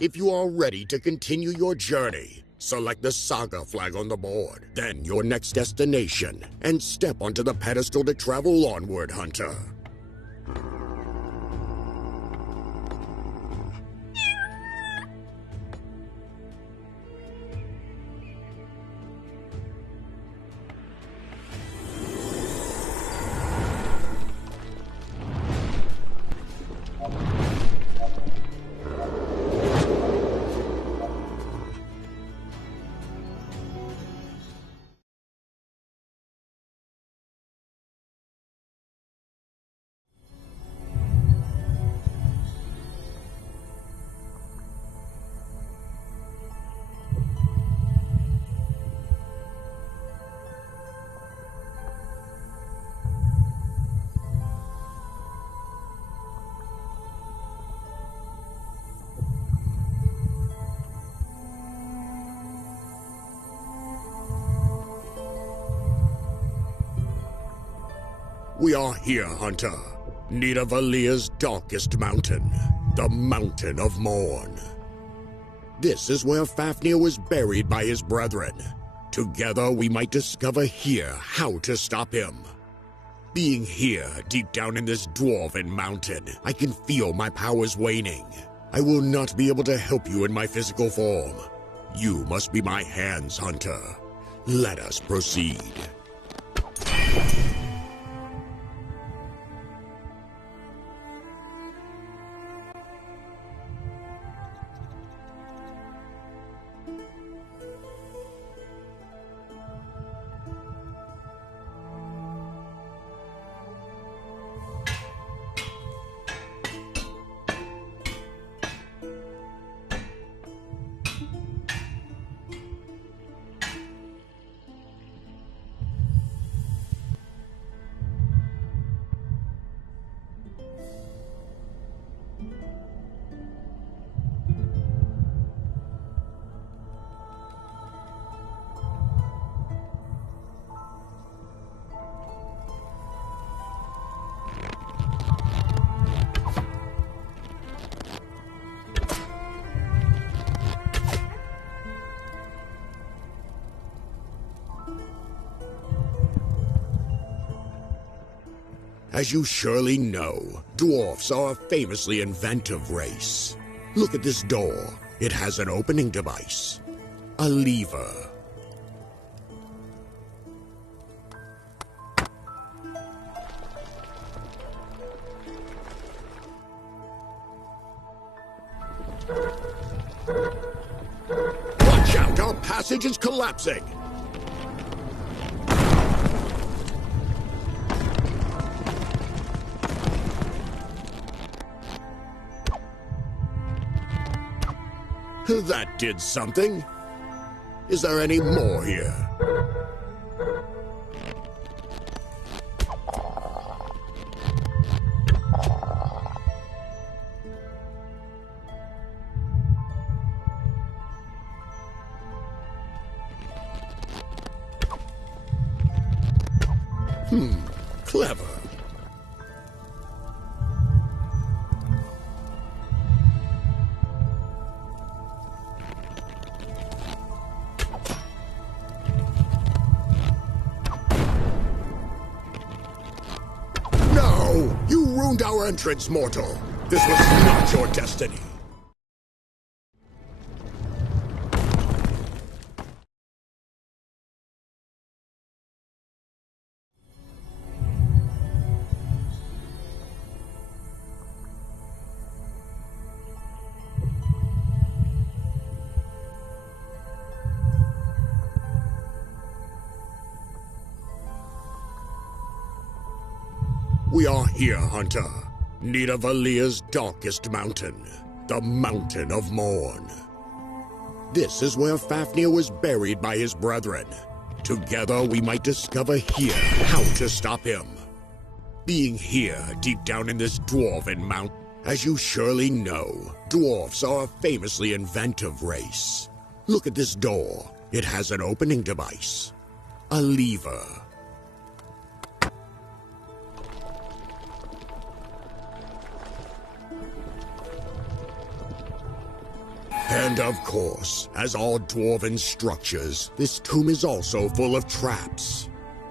If you are ready to continue your journey, select the Saga flag on the board, then your next destination, and step onto the pedestal to travel onward, Hunter. We are here, Hunter. Nidavalia's darkest mountain, the Mountain of Morn. This is where Fafnir was buried by his brethren. Together we might discover here how to stop him. Being here, deep down in this dwarven mountain, I can feel my powers waning. I will not be able to help you in my physical form. You must be my hands, Hunter. Let us proceed. As you surely know, dwarfs are a famously inventive race. Look at this door. It has an opening device. A lever. Watch out! Our passage is collapsing! That did something. Is there any more here? Clever. You ruined our entrance, mortal. This was not your destiny. We are here, Hunter. Nidavalia's darkest mountain, the Mountain of Morn. This is where Fafnir was buried by his brethren. Together we might discover here how to stop him. Being here, deep down in this dwarven mountain, as you surely know, dwarfs are a famously inventive race. Look at this door. It has an opening device. A lever. And of course, as all dwarven structures, this tomb is also full of traps.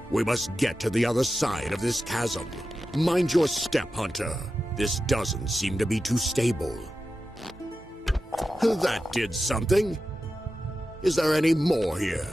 We must get to the other side of this chasm. Mind your step, Hunter. This doesn't seem to be too stable. That did something. Is there any more here?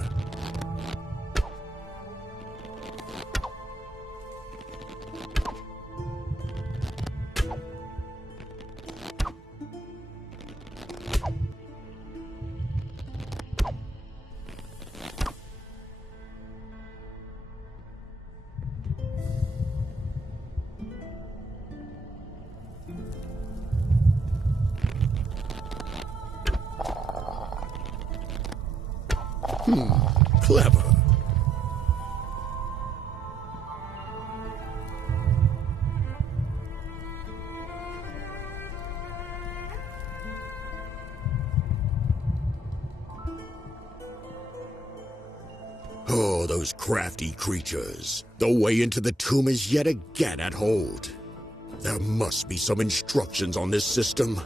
Clever. Oh, those crafty creatures. The way into the tomb is yet again at hold. There must be some instructions on this system.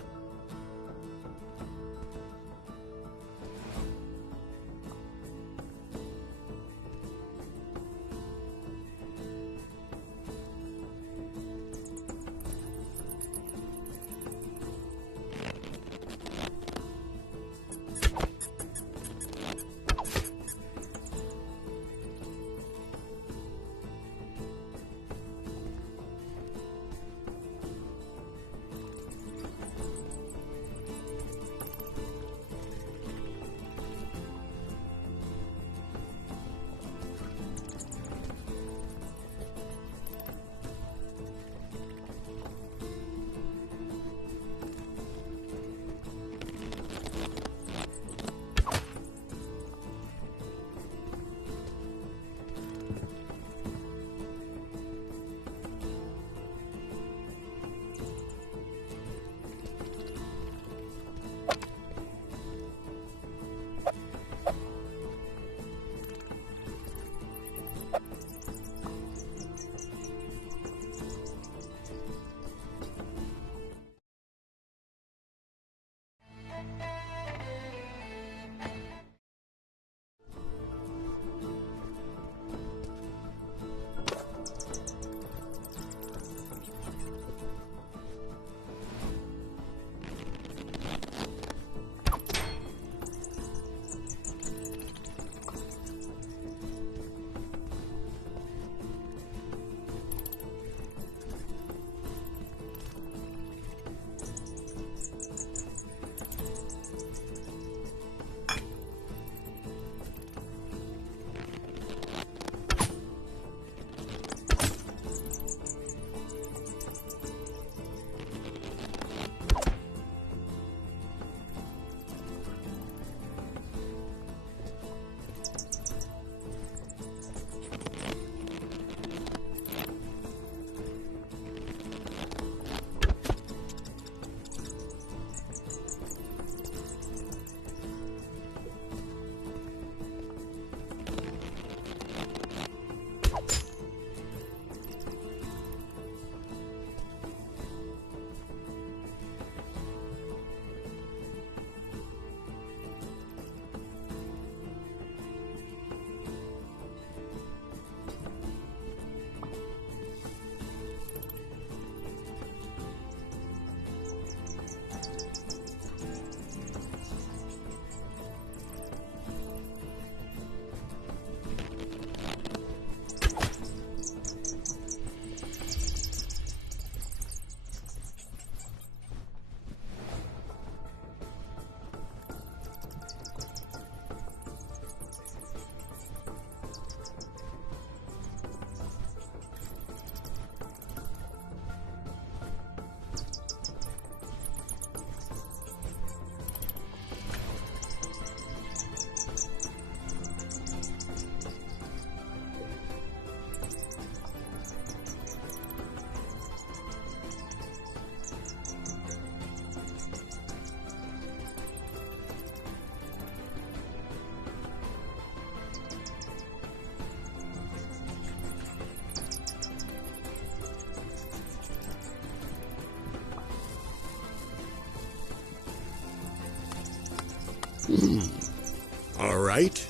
All right.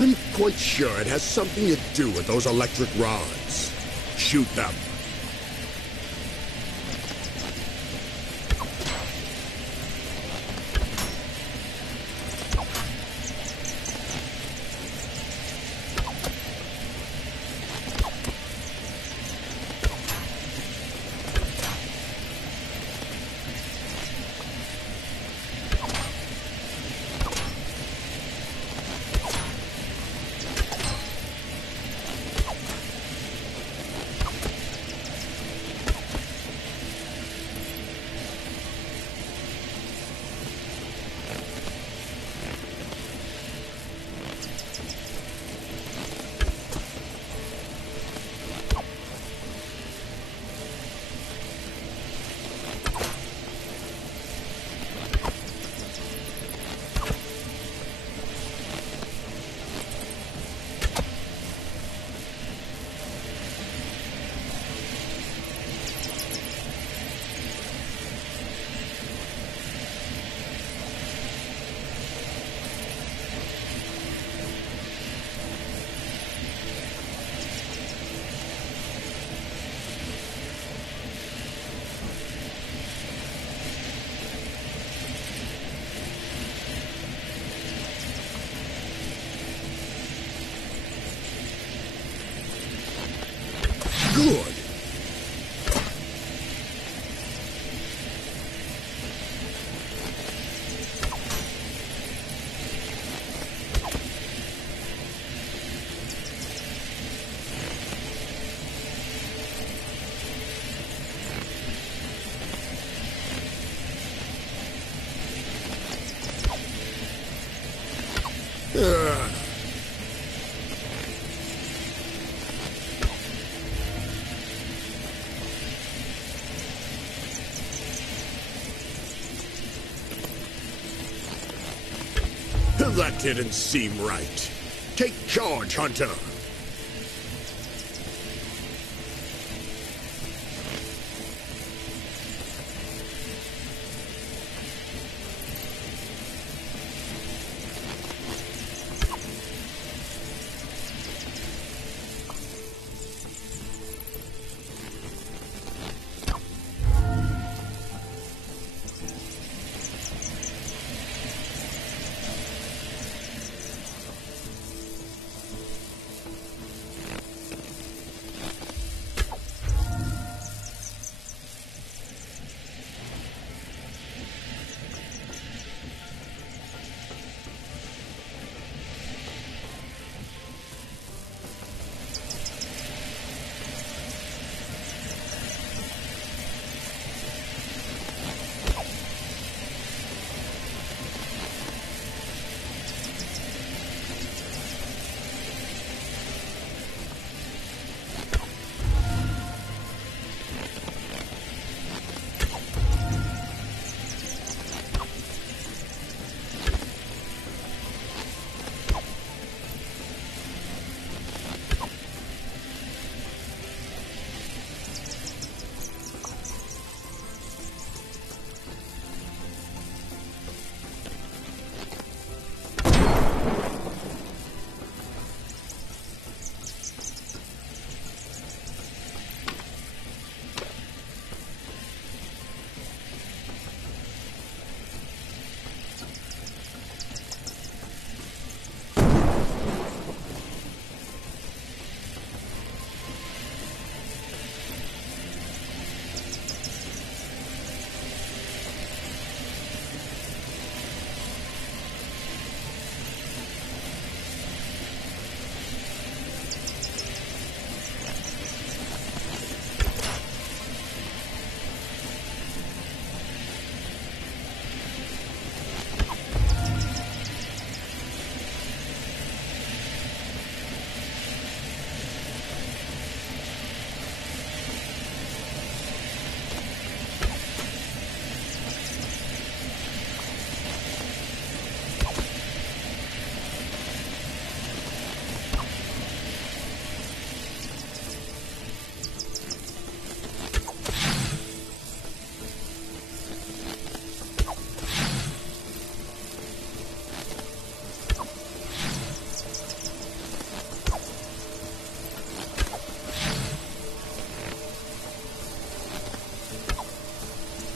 I'm quite sure it has something to do with those electric rods. Shoot them. Good. That didn't seem right. Take charge, Hunter.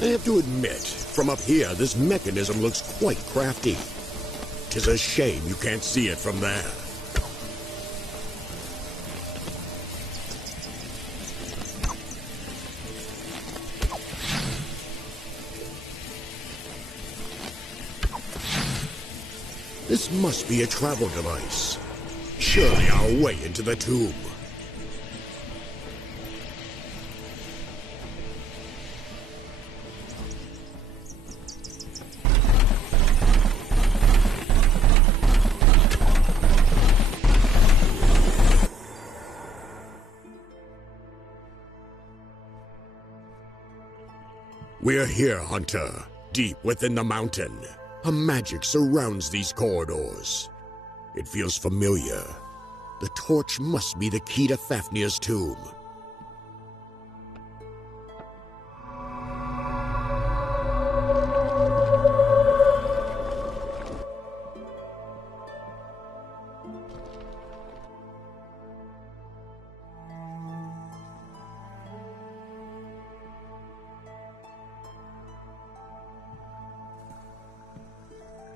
I have to admit, from up here, this mechanism looks quite crafty. 'Tis a shame you can't see it from there. This must be a travel device. Surely our way into the tomb. We're here, Hunter, deep within the mountain. A magic surrounds these corridors. It feels familiar. The torch must be the key to Fafnir's tomb.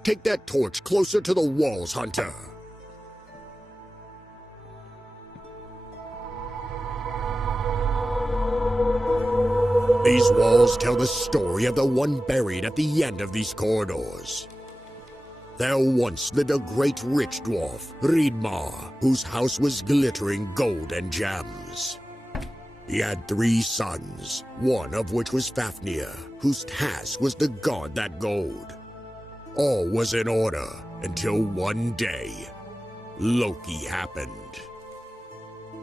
Take that torch closer to the walls, Hunter. These walls tell the story of the one buried at the end of these corridors. There once lived a great rich dwarf, Riedmar, whose house was glittering gold and gems. He had 3 sons, one of which was Fafnir, whose task was to guard that gold. All was in order until one day, Loki happened.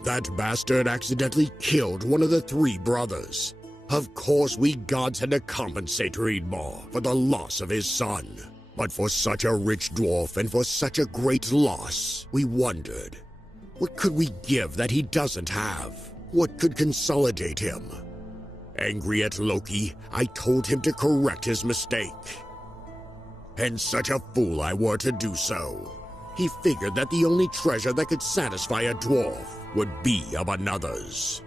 That bastard accidentally killed one of the 3 brothers. Of course, we gods had to compensate Riedmar for the loss of his son. But for such a rich dwarf and for such a great loss, we wondered, what could we give that he doesn't have? What could consolidate him? Angry at Loki, I told him to correct his mistake. And such a fool I were to do so. He figured that the only treasure that could satisfy a dwarf would be of another's.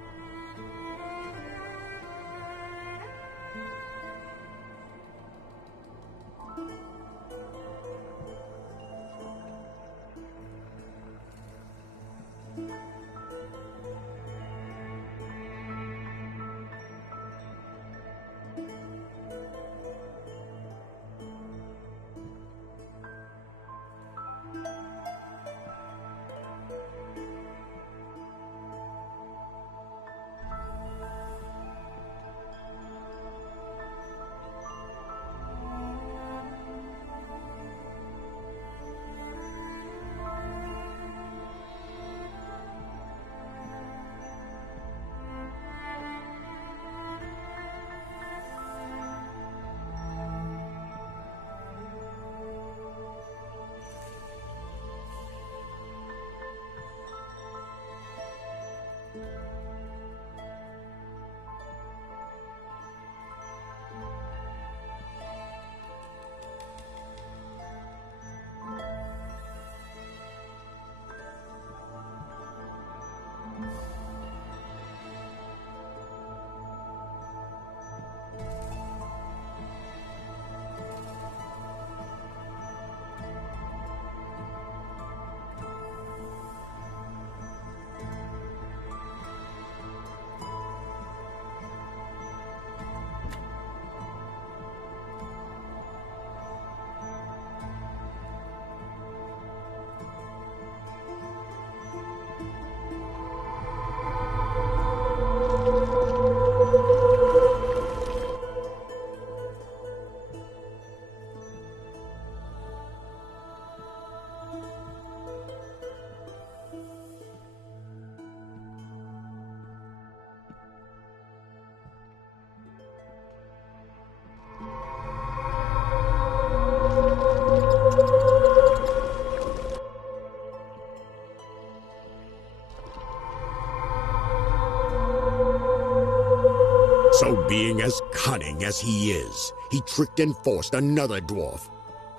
So being as cunning as he is, he tricked and forced another dwarf,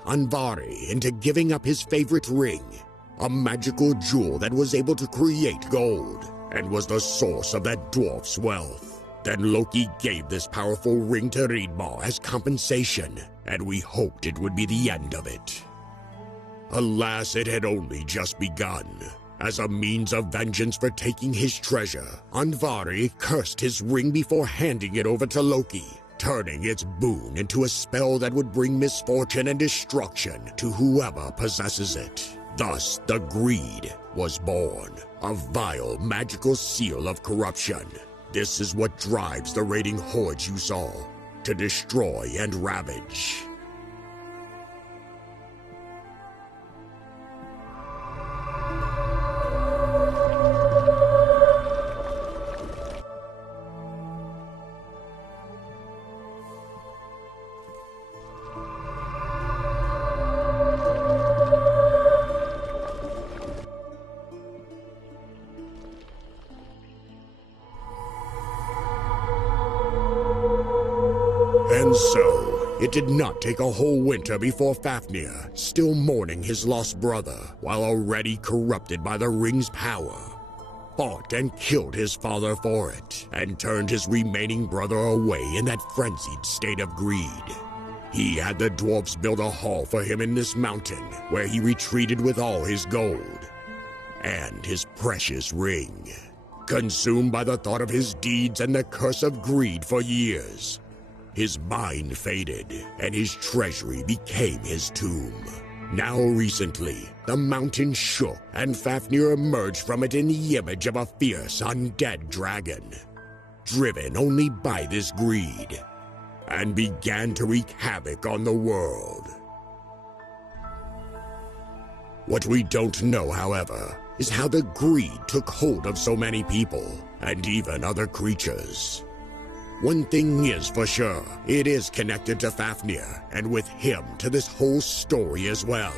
Anvari, into giving up his favorite ring, a magical jewel that was able to create gold, and was the source of that dwarf's wealth. Then Loki gave this powerful ring to Ridmar as compensation, and we hoped it would be the end of it. Alas, it had only just begun. As a means of vengeance for taking his treasure, Andvari cursed his ring before handing it over to Loki, turning its boon into a spell that would bring misfortune and destruction to whoever possesses it. Thus, the Greed was born, a vile magical seal of corruption. This is what drives the raiding hordes you saw, to destroy and ravage. And so, it did not take a whole winter before Fafnir, still mourning his lost brother, while already corrupted by the ring's power, fought and killed his father for it, and turned his remaining brother away in that frenzied state of greed. He had the dwarfs build a hall for him in this mountain, where he retreated with all his gold, and his precious ring. Consumed by the thought of his deeds and the curse of greed for years, his mind faded, and his treasury became his tomb. Now recently, the mountain shook, and Fafnir emerged from it in the image of a fierce undead dragon, driven only by this greed, and began to wreak havoc on the world. What we don't know, however, is how the greed took hold of so many people, and even other creatures. One thing is for sure, it is connected to Fafnir, and with him to this whole story as well.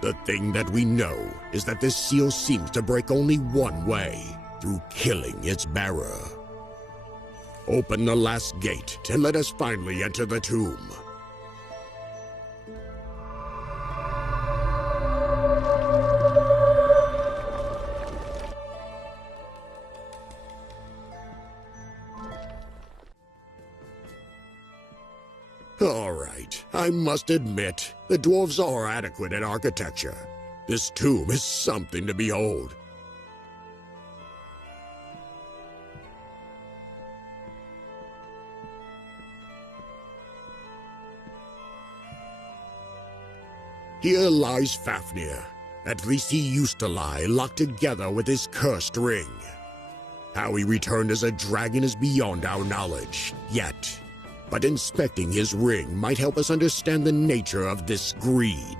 The thing that we know is that this seal seems to break only one way, through killing its bearer. Open the last gate, and let us finally enter the tomb. All right, I must admit, the dwarves are adequate at architecture. This tomb is something to behold. Here lies Fafnir. At least he used to lie locked together with his cursed ring. How he returned as a dragon is beyond our knowledge, yet. But inspecting his ring might help us understand the nature of this greed.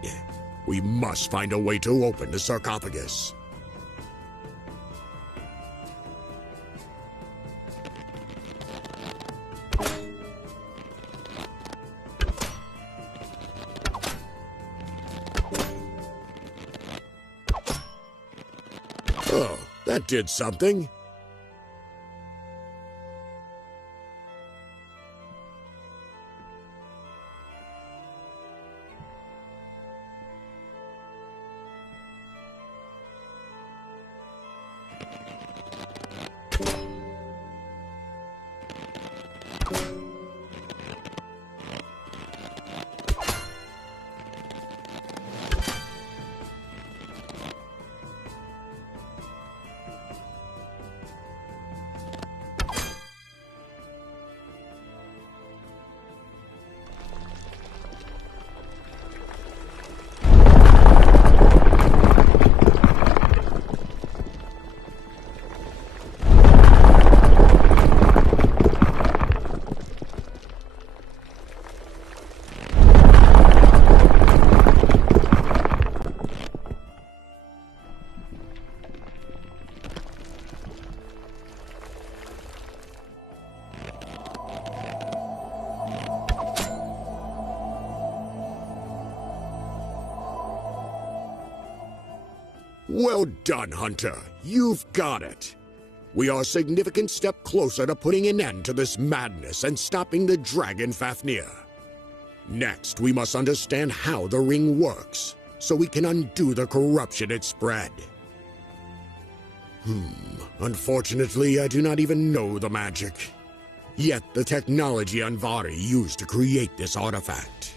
We must find a way to open the sarcophagus. Oh, that did something. Well done, Hunter. You've got it. We are a significant step closer to putting an end to this madness and stopping the dragon Fafnir. Next, we must understand how the ring works, so we can undo the corruption it spread. Unfortunately, I do not even know the magic. Yet the technology Anvari used to create this artifact.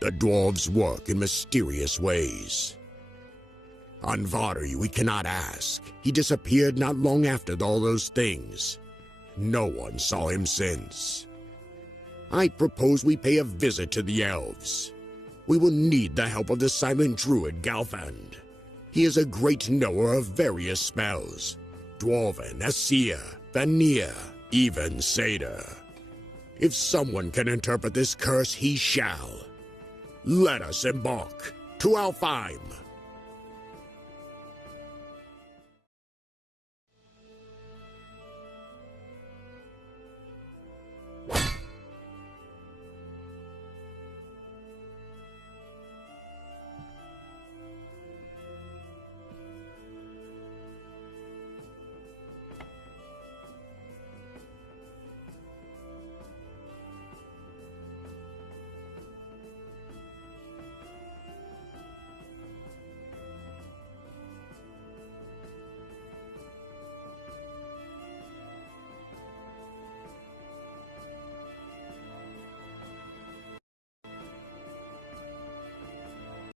The dwarves work in mysterious ways. Anvari we cannot ask. He disappeared not long after all those things. No one saw him since. I propose we pay a visit to the elves. We will need the help of the silent druid Galfand. He is a great knower of various spells. Dwarven, Asir, Fafnir, even Satyr. If someone can interpret this curse, he shall. Let us embark to Alfheim.